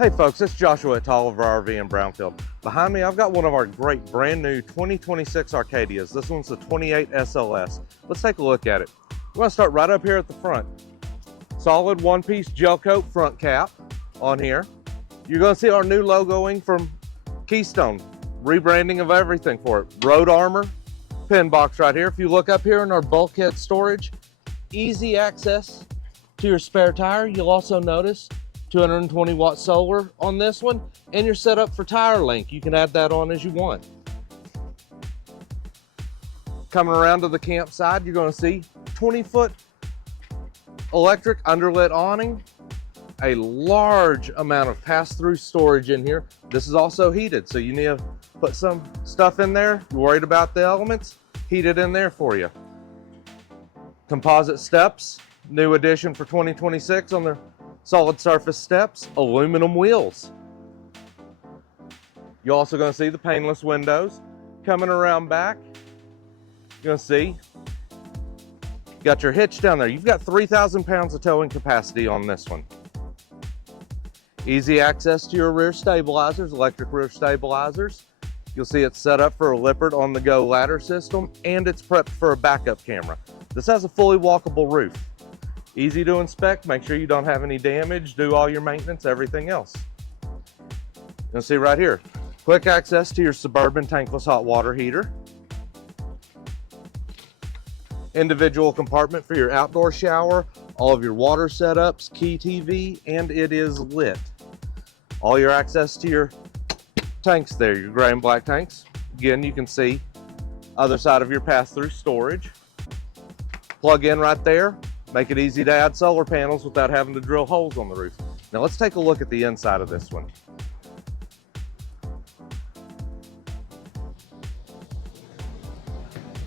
Hey folks, it's Joshua at Tolliver RV in Brownfield. Behind me, I've got one of our great brand new 2026 Arcadias. This one's the 28 SLS. Let's take a look at it. We're gonna start right up here at the front. Solid one-piece gel coat front cap on here. You're gonna see our new logoing from Keystone. Rebranding of everything for it. Road Armor, pin box right here. If you look up here in our bulkhead storage, easy access to your spare tire. You'll also notice 220 watt solar on this one, and you're set up for tire length. You can add that on as you want. Coming around to the campsite, you're going to see 20-foot electric underlit awning, a large amount of pass-through storage in here. This is also heated, so you need to put some stuff in there. You're worried about the elements, heat it in there for you. Composite steps, new addition for 2026 on the solid surface steps, aluminum wheels. You're also going to see the paneless windows. Coming around back, you're going to see got your hitch down there. You've got 3,000 pounds of towing capacity on this one. Easy access to your rear stabilizers, electric rear stabilizers. You'll see it's set up for a Lippert on-the-go ladder system, and it's prepped for a backup camera. This has a fully walkable roof. Easy to inspect, make sure you don't have any damage, do all your maintenance, everything else. You'll see right here, quick access to your Suburban tankless hot water heater. Individual compartment for your outdoor shower, all of your water setups, key TV, and it is lit. All your access to your tanks there, your gray and black tanks. Again, you can see other side of your pass-through storage. Plug in right there. Make it easy to add solar panels without having to drill holes on the roof. Now let's take a look at the inside of this one.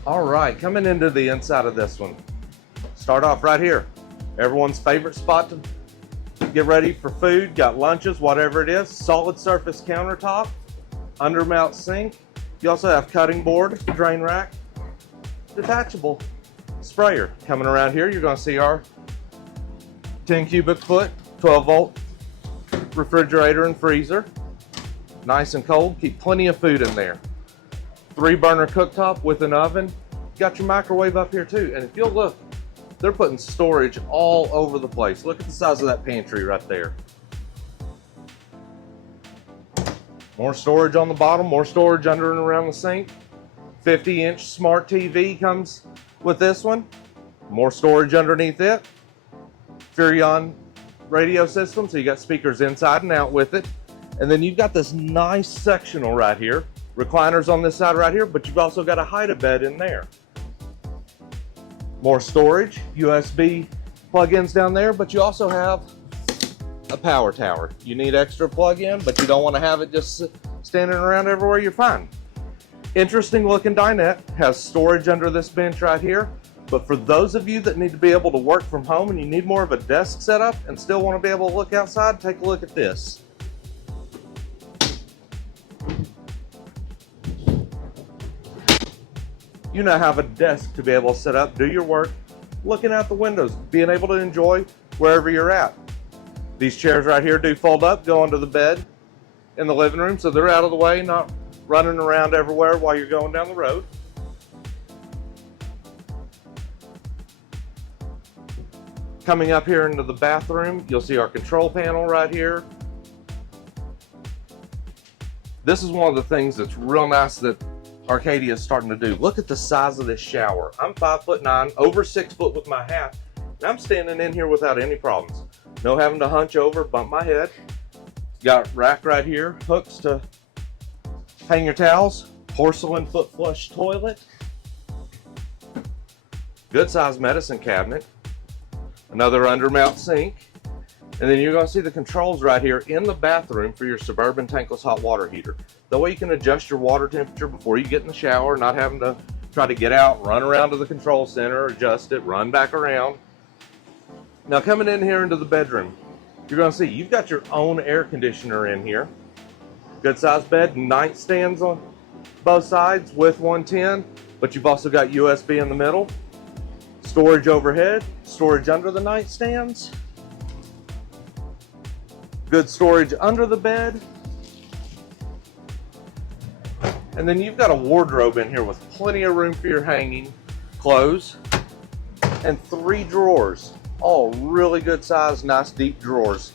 All right, coming into the inside of this one. Start off right here. Everyone's favorite spot to get ready for food, got lunches, whatever it is. Solid surface countertop, undermount sink. You also have cutting board, drain rack, detachable sprayer. Coming around here, you're going to see our 10 cubic foot, 12 volt refrigerator and freezer. Nice and cold, keep plenty of food in there. 3-burner cooktop with an oven. Got your microwave up here too. And if you'll look, they're putting storage all over the place. Look at the size of that pantry right there. More storage on the bottom, more storage under and around the sink. 50-inch smart TV comes with this one. More storage underneath it. Furrion radio system, so you got speakers inside and out with it. And then you've got this nice sectional right here. Recliners on this side right here, but you've also got a hide-a-bed in there. More storage, USB plug-ins down there, but you also have a power tower. You need extra plug-in, but you don't want to have it just standing around everywhere. You're fine. Interesting looking dinette, has storage under this bench right here. But for those of you that need to be able to work from home and you need more of a desk setup and still want to be able to look outside, take a look at this. You now have a desk to be able to set up, do your work, looking out the windows, being able to enjoy wherever you're at. These chairs right here do fold up, go under the bed in the living room, so they're out of the way, not running around everywhere while you're going down the road. Coming up here into the bathroom, you'll see our control panel right here. This is one of the things that's real nice that Arcadia is starting to do. Look at the size of this shower. I'm 5'9", over 6 foot with my hat, and I'm standing in here without any problems. No having to hunch over, bump my head. Got rack right here, hooks to hang your towels, porcelain foot flush toilet, good sized medicine cabinet, another undermount sink, and then you're going to see the controls right here in the bathroom for your Suburban tankless hot water heater. That way you can adjust your water temperature before you get in the shower, not having to try to get out, run around to the control center, adjust it, run back around. Now coming in here into the bedroom, you're going to see you've got your own air conditioner in here. Good sized bed, nightstands on both sides with 110, but you've also got USB in the middle. Storage overhead, storage under the nightstands. Good storage under the bed. And then you've got a wardrobe in here with plenty of room for your hanging clothes. And 3 drawers. All really good size, nice deep drawers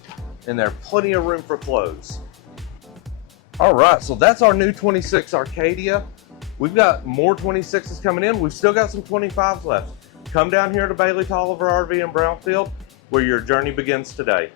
in there. Plenty of room for clothes. All right, so that's our new 26 Arcadia. We've got more 26s coming in. We've still got some 25s left. Come down here to Bailey Tolliver RV in Brownfield, where your journey begins today.